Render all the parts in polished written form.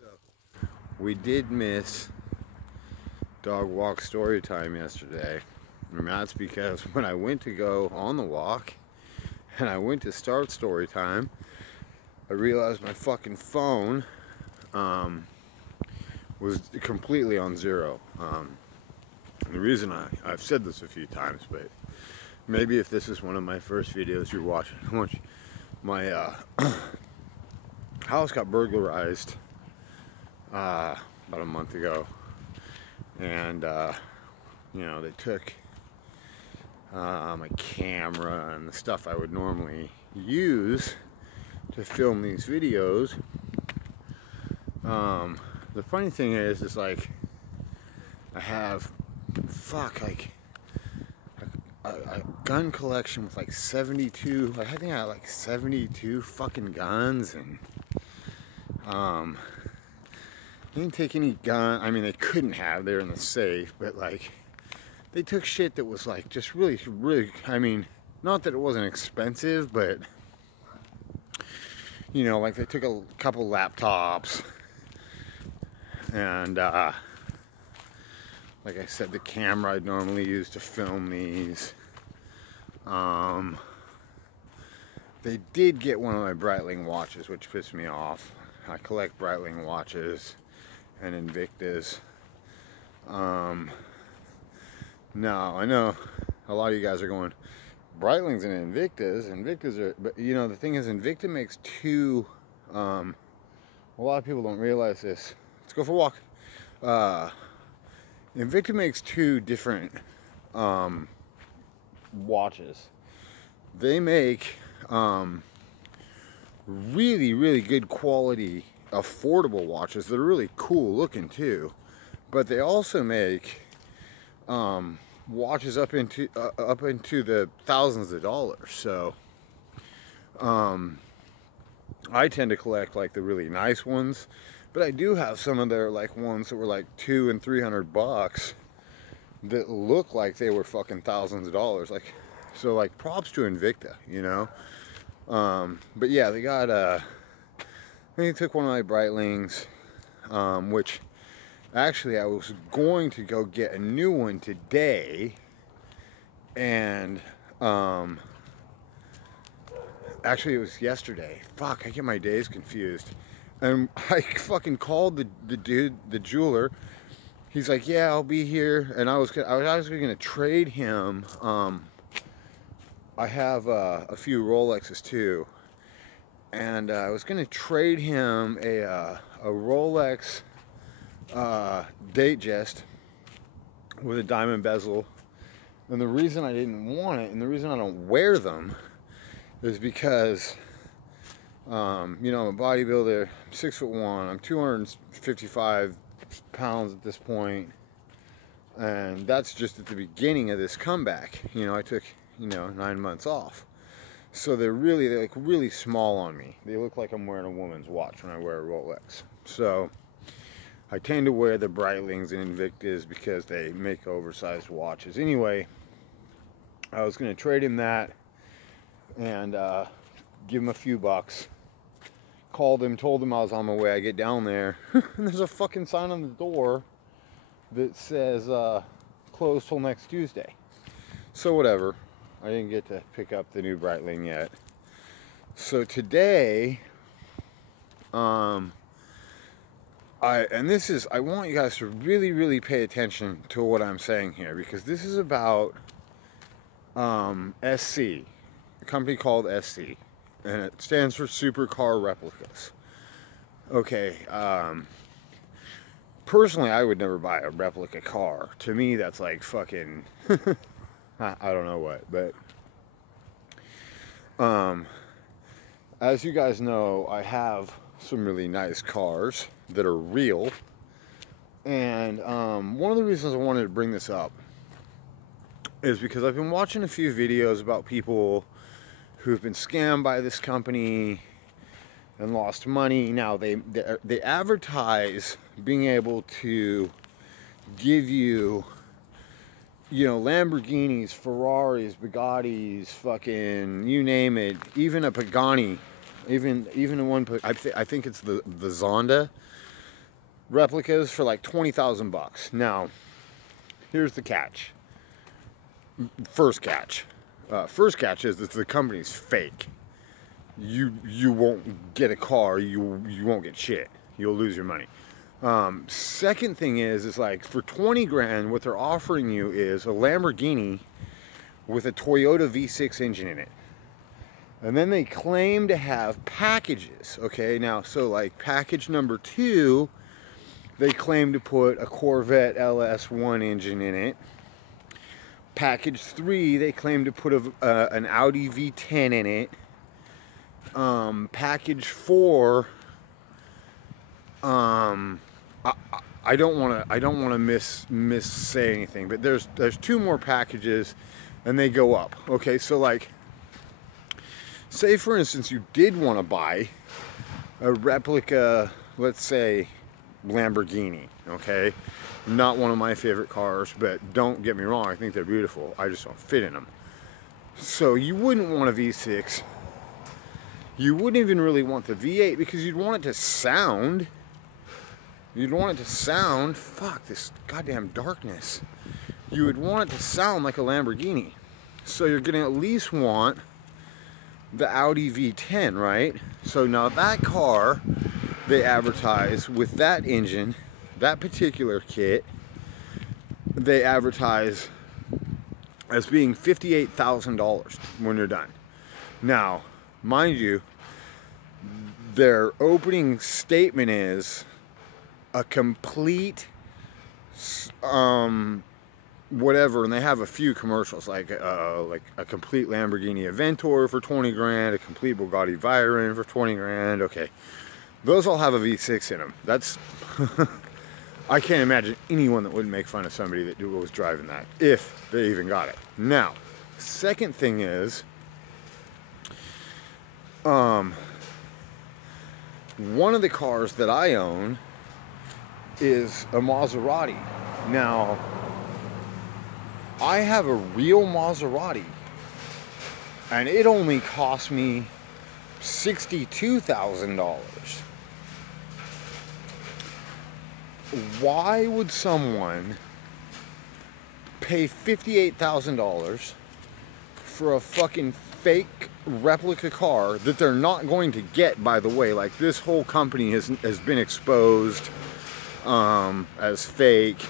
So we did miss dog walk story time yesterday. And that's because when I went to go on the walk and I went to start story time, I realized my fucking phone was completely on zero. And the reason I've said this a few times, but maybe if this is one of my first videos you're watching, my house got burglarized about a month ago, and you know, they took my camera and the stuff I would normally use to film these videos. The funny thing is like I have like a gun collection with like 72, I think I had like 72 fucking guns, and they didn't take any gun. I mean, they couldn't have, they're in the safe, but like they took shit that was like just really, I mean, not that it wasn't expensive, but you know, like they took a couple laptops, and like I said, the camera I'd normally use to film these. They did get one of my Breitling watches, which pissed me off. I collect Breitling watches and Invictus. Now, I know a lot of you guys are going, Breitlings and Invictus are, but you know, the thing is, Invicta makes two, a lot of people don't realize this. Let's go for a walk. Invicta makes two different watches. They make really good quality, affordable watches that are really cool looking too. But they also make watches up into the thousands of dollars. So I tend to collect like the really nice ones, but I do have some of their like ones that were like $200 and $300 that look like they were fucking thousands of dollars. Like, so like props to Invicta, you know. But yeah, they got they took one of my Breitlings, which actually I was going to go get a new one today, and actually it was yesterday. Fuck, I get my days confused. And I fucking called the dude, the jeweler. He's like, yeah, I'll be here. And I was actually gonna trade him. I have a few Rolexes too, and I was gonna trade him a Rolex Datejust with a diamond bezel. And the reason I didn't want it, and the reason I don't wear them, is because you know, I'm a bodybuilder, I'm 6'1", I'm 255 pounds at this point, and that's just at the beginning of this comeback. You know, I took, you know, 9 months off, so they're like really small on me. They look like I'm wearing a woman's watch when I wear a Rolex. So I tend to wear the Breitlings and Invictus because they make oversized watches. Anyway, I was going to trade him that and give him a few bucks. Called him, told him I was on my way. I get down there, and there's a fucking sign on the door that says closed till next Tuesday. So whatever, I didn't get to pick up the new Breitling yet. So today, I want you guys to really pay attention to what I'm saying here, because this is about SC, a company called SC, and it stands for Supercar Replicas. Okay, personally, I would never buy a replica car. To me, that's like fucking, I don't know what, but as you guys know, I have some really nice cars that are real, and one of the reasons I wanted to bring this up is because I've been watching a few videos about people who've been scammed by this company and lost money. Now they advertise being able to give you, you know, Lamborghinis, Ferraris, Bugattis, fucking you name it, even a Pagani, even one. I think it's the Zonda. replicas for like 20,000 bucks. Now, here's the catch. First catch. First catch is that the company's fake. You won't get a car. You won't get shit. You'll lose your money. Second thing is like for 20 grand, what they're offering you is a Lamborghini with a Toyota V6 engine in it. And then they claim to have packages. Okay, now, so like package number 2, they claim to put a Corvette LS1 engine in it. Package 3, they claim to put an Audi V10 in it. Package 4, I don't want to miss say anything, but there's 2 more packages, and they go up. Okay, so like, say for instance you did want to buy a replica, let's say Lamborghini. Okay, not one of my favorite cars, but don't get me wrong, I think they're beautiful. I just don't fit in them. So you wouldn't want a V6. You wouldn't even really want the V8 because you'd want it to sound. You'd want it to sound, fuck this goddamn darkness. You would want it to sound like a Lamborghini. So you're gonna at least want the Audi V10, right? So now that car, they advertise with that engine, that particular kit, they advertise as being $58,000 when you're done. Now, mind you, their opening statement is a complete whatever, and they have a few commercials like a complete Lamborghini Aventador for 20 grand, a complete Bugatti Veyron for 20 grand. Okay, those all have a V6 in them. That's I can't imagine anyone that wouldn't make fun of somebody that was driving that, if they even got it. Now, second thing is, one of the cars that I own is a Maserati. Now, I have a real Maserati, and it only cost me $62,000. Why would someone pay $58,000 for a fucking fake replica car that they're not going to get, by the way? Like, this whole company has been exposed as fake,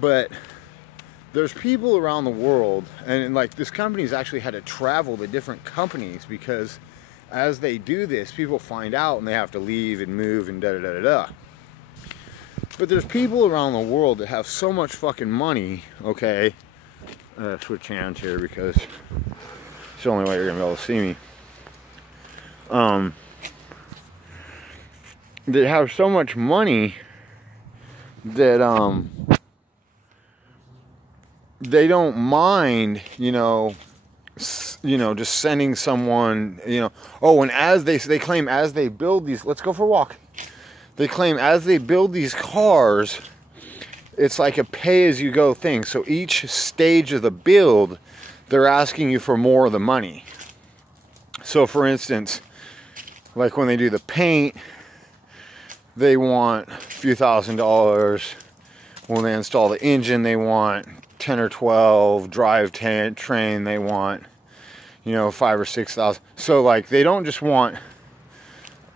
but there's people around the world, and like this company's actually had to travel to different companies because as they do this, people find out and they have to leave and move and da-da-da-da-da. But there's people around the world that have so much fucking money, okay? Switch hands here because it's the only way you're gonna be able to see me. They have so much money that they don't mind, just sending someone, oh, and as they claim as they build these, let's go for a walk. They claim as they build these cars, it's like a pay-as-you-go thing. So each stage of the build, they're asking you for more of the money. So for instance, like when they do the paint, they want a few $1,000s. When they install the engine, they want 10 or 12. Drivetrain, they want, 5 or 6,000. So like, they don't just want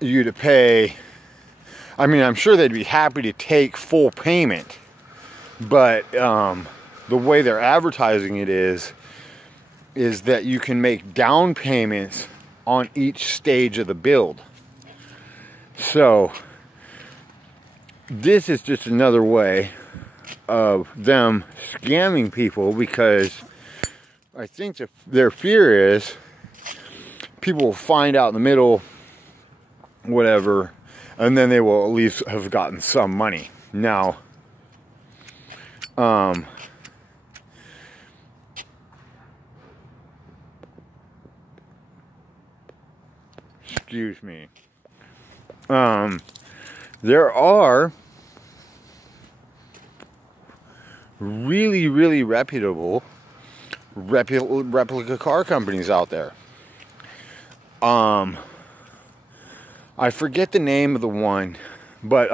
you to pay. I mean, I'm sure they'd be happy to take full payment, but the way they're advertising it is that you can make down payments on each stage of the build. So this is just another way of them scamming people, because I think their fear is people will find out in the middle, whatever, and then they will at least have gotten some money. Now, excuse me. There are really, really reputable replica car companies out there. I forget the name of the one, but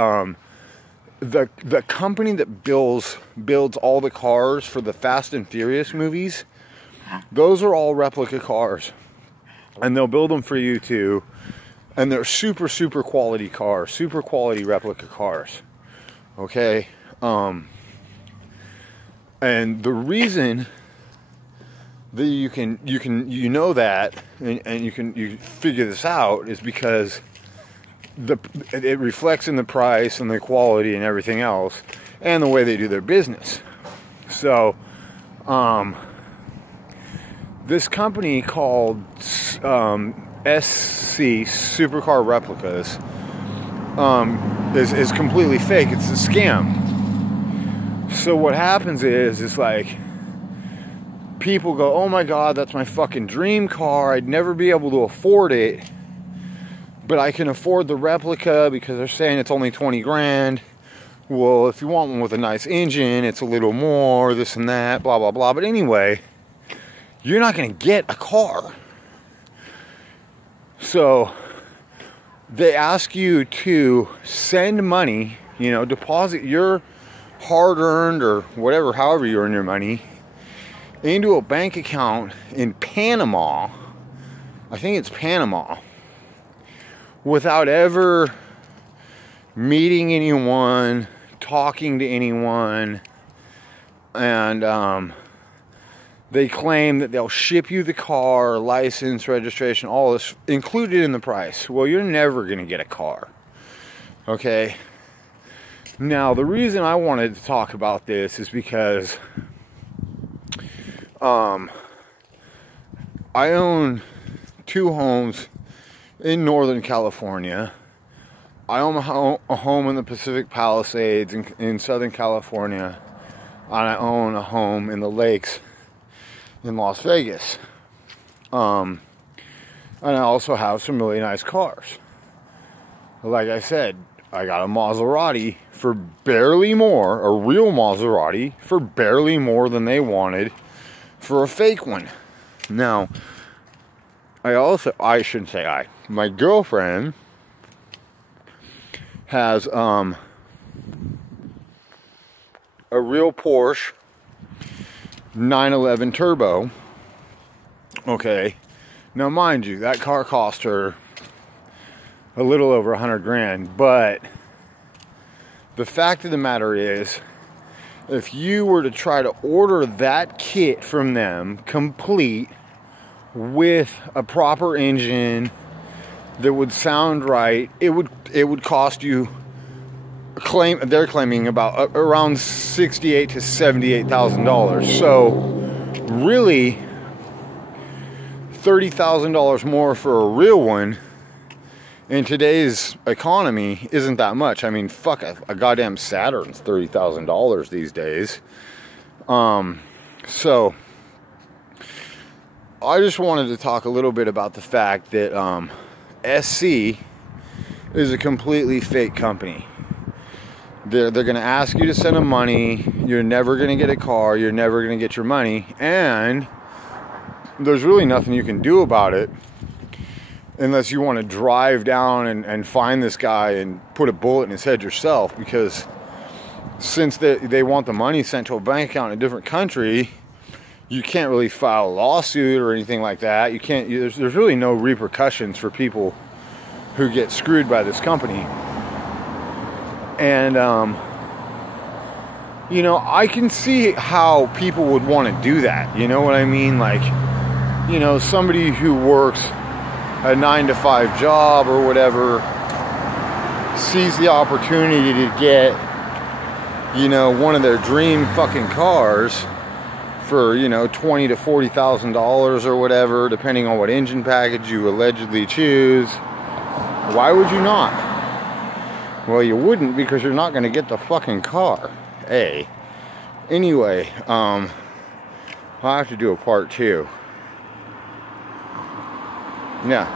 the company that builds all the cars for the Fast and Furious movies, those are all replica cars, and they'll build them for you too, and they're super quality cars, super quality replica cars. Okay, and the reason that you know that and you figure this out is because it reflects in the price and the quality and everything else, and the way they do their business. So, this company called SC Supercar Replicas is completely fake. It's a scam. So what happens is, it's like people go, oh my God, that's my fucking dream car. I'd never be able to afford it, but I can afford the replica because they're saying it's only 20 grand. Well, if you want one with a nice engine, it's a little more, this and that, blah, blah, blah. But anyway, you're not going to get a car. So they ask you to send money, you know, deposit your hard-earned or whatever, however you earn your money, into a bank account in Panama. I think it's Panama. Without ever meeting anyone, talking to anyone, and they claim that they'll ship you the car, license, registration, all this included in the price. Well, you're never going to get a car. Okay? Now, the reason I wanted to talk about this is because I own 2 homes in Northern California. I own a home in the Pacific Palisades in Southern California, and I own a home in the lakes in Las Vegas. And I also have some really nice cars. Like I said, I got a Maserati for barely more, a real Maserati for barely more than they wanted for a fake one. Now, I shouldn't say my girlfriend has a real Porsche 911 Turbo. Okay, now mind you, that car cost her a little over 100 grand, but the fact of the matter is, if you were to try to order that kit from them complete with a proper engine that would sound right, it would cost you, they're claiming about around $68,000 to $78,000. So really, $30,000 more for a real one in today's economy isn't that much. I mean, fuck, a goddamn Saturn's $30,000 these days. So I just wanted to talk a little bit about the fact that SC is a completely fake company. They're going to ask you to send them money. You're never going to get a car. You're never going to get your money. And there's really nothing you can do about it unless you want to drive down and find this guy and put a bullet in his head yourself, because since they want the money sent to a bank account in a different country, you can't really file a lawsuit or anything like that. You can't. There's really no repercussions for people who get screwed by this company. And you know, I can see how people would want to do that. You know what I mean? Like, you know, somebody who works a 9-to-5 job or whatever sees the opportunity to get, you know, one of their dream fucking cars for, you know, $20,000 to $40,000 or whatever, depending on what engine package you allegedly choose. Why would you not? Well, you wouldn't, because you're not going to get the fucking car. Anyway, I'll have to do a part 2. Yeah.